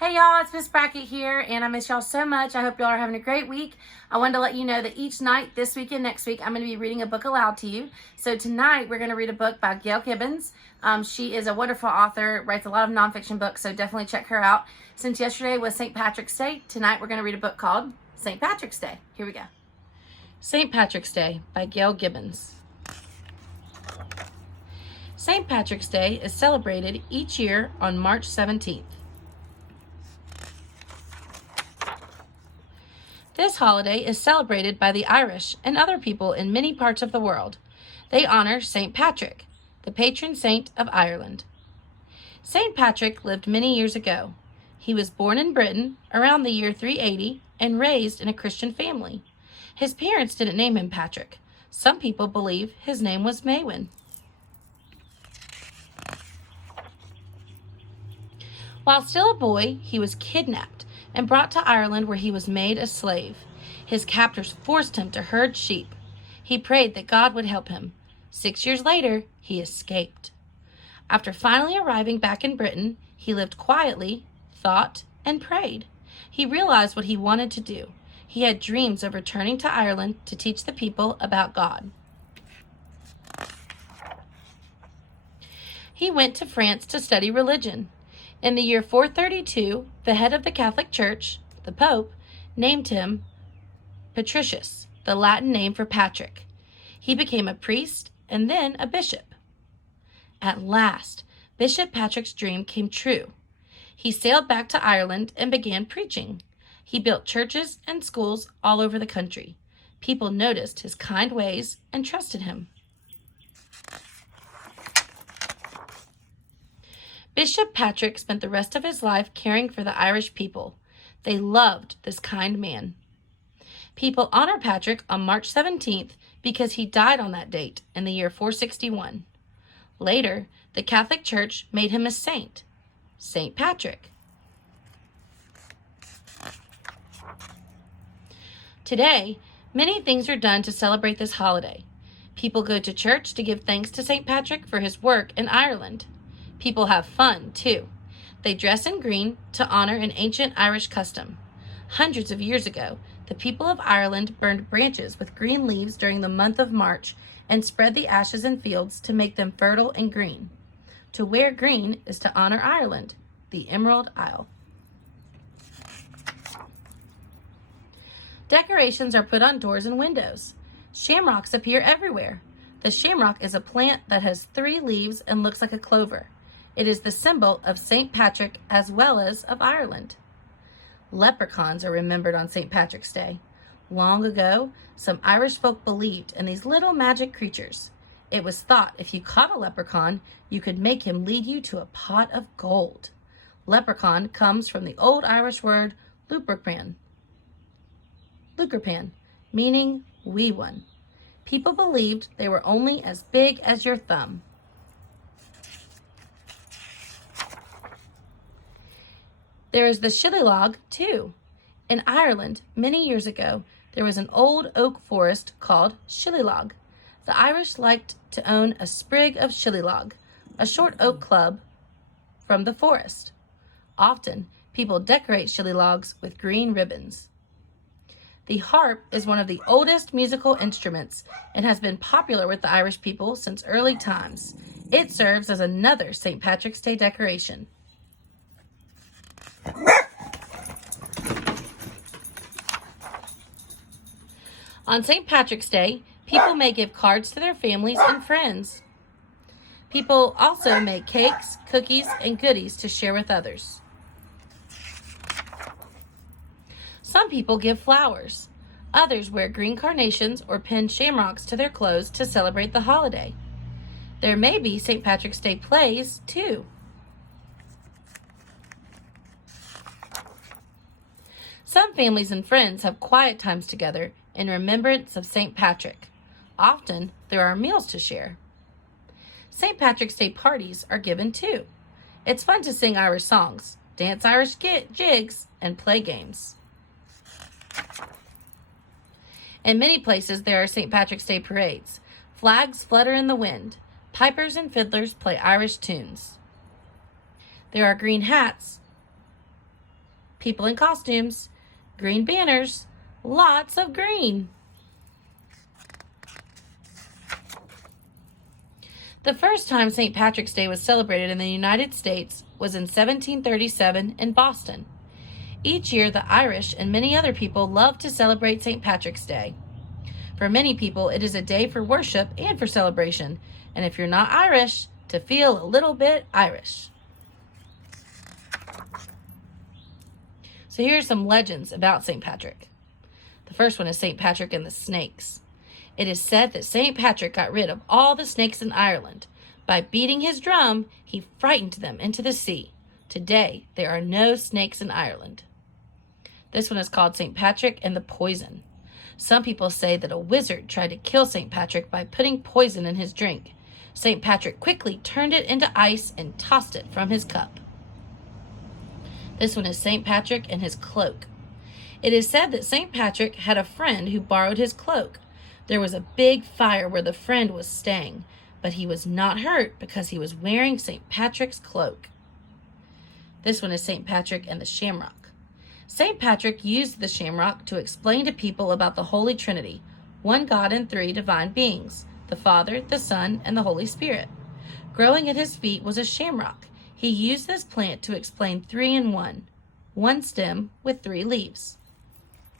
Hey y'all, it's Miss Brackett here, and I miss y'all so much. I hope y'all are having a great week. I wanted to let you know that each night, this week and next week, I'm going to be reading a book aloud to you. So tonight, we're going to read a book by Gail Gibbons. She is a wonderful author, writes a lot of nonfiction books, so definitely check her out. Since yesterday was St. Patrick's Day, tonight we're going to read a book called St. Patrick's Day. Here we go. St. Patrick's Day by Gail Gibbons. St. Patrick's Day is celebrated each year on March 17th. This holiday is celebrated by the Irish and other people in many parts of the world. They honor St. Patrick, the patron saint of Ireland. St. Patrick lived many years ago. He was born in Britain around the year 380 and raised in a Christian family. His parents didn't name him Patrick. Some people believe his name was Maewyn. While still a boy, he was kidnapped and brought to Ireland, where he was made a slave. His captors forced him to herd sheep. He prayed that God would help him. 6 years later, he escaped. After finally arriving back in Britain, he lived quietly, thought, and prayed. He realized what he wanted to do. He had dreams of returning to Ireland to teach the people about God. He went to France to study religion. In the year 432, the head of the Catholic Church, the Pope, named him Patricius, the Latin name for Patrick. He became a priest and then a bishop. At last, Bishop Patrick's dream came true. He sailed back to Ireland and began preaching. He built churches and schools all over the country. People noticed his kind ways and trusted him. Bishop Patrick spent the rest of his life caring for the Irish people. They loved this kind man. People honor Patrick on March 17th because he died on that date in the year 461. Later, the Catholic Church made him a saint, St. Patrick. Today, many things are done to celebrate this holiday. People go to church to give thanks to St. Patrick for his work in Ireland. People have fun, too. They dress in green to honor an ancient Irish custom. Hundreds of years ago, the people of Ireland burned branches with green leaves during the month of March and spread the ashes in fields to make them fertile and green. To wear green is to honor Ireland, the Emerald Isle. Decorations are put on doors and windows. Shamrocks appear everywhere. The shamrock is a plant that has 3 leaves and looks like a clover. It is the symbol of St. Patrick as well as of Ireland. Leprechauns are remembered on St. Patrick's Day. Long ago, some Irish folk believed in these little magic creatures. It was thought if you caught a leprechaun, you could make him lead you to a pot of gold. Leprechaun comes from the old Irish word lupercan, meaning wee one. People believed they were only as big as your thumb. There is the shillelagh, too. In Ireland, many years ago, there was an old oak forest called shillelagh. The Irish liked to own a sprig of shillelagh, a short oak club from the forest. Often, people decorate shillellaghs with green ribbons. The harp is one of the oldest musical instruments and has been popular with the Irish people since early times. It serves as another St. Patrick's Day decoration. On St. Patrick's Day, people may give cards to their families and friends. People also make cakes, cookies, and goodies to share with others. Some people give flowers. Others wear green carnations or pin shamrocks to their clothes to celebrate the holiday. There may be St. Patrick's Day plays, too. Some families and friends have quiet times together in remembrance of St. Patrick. Often, there are meals to share. St. Patrick's Day parties are given too. It's fun to sing Irish songs, dance Irish jigs, and play games. In many places, there are St. Patrick's Day parades. Flags flutter in the wind. Pipers and fiddlers play Irish tunes. There are green hats people in costumes, green banners, lots of green. The first time St. Patrick's Day was celebrated in the United States was in 1737 in Boston. Each year, the Irish and many other people love to celebrate St. Patrick's Day. For many people, it is a day for worship and for celebration, and if you're not Irish, to feel a little bit Irish. So here are some legends about St. Patrick. The first one is St. Patrick and the snakes. It is said that St. Patrick got rid of all the snakes in Ireland. By beating his drum, he frightened them into the sea. Today, there are no snakes in Ireland. This one is called St. Patrick and the poison. Some people say that a wizard tried to kill St. Patrick by putting poison in his drink. St. Patrick quickly turned it into ice and tossed it from his cup. This one is St. Patrick and his cloak. It is said that St. Patrick had a friend who borrowed his cloak. There was a big fire where the friend was staying, but he was not hurt because he was wearing St. Patrick's cloak. This one is St. Patrick and the shamrock. St. Patrick used the shamrock to explain to people about the Holy Trinity, one God and three divine beings, the Father, the Son, and the Holy Spirit. Growing at his feet was a shamrock. He used this plant to explain 3 in 1, one stem with 3 leaves.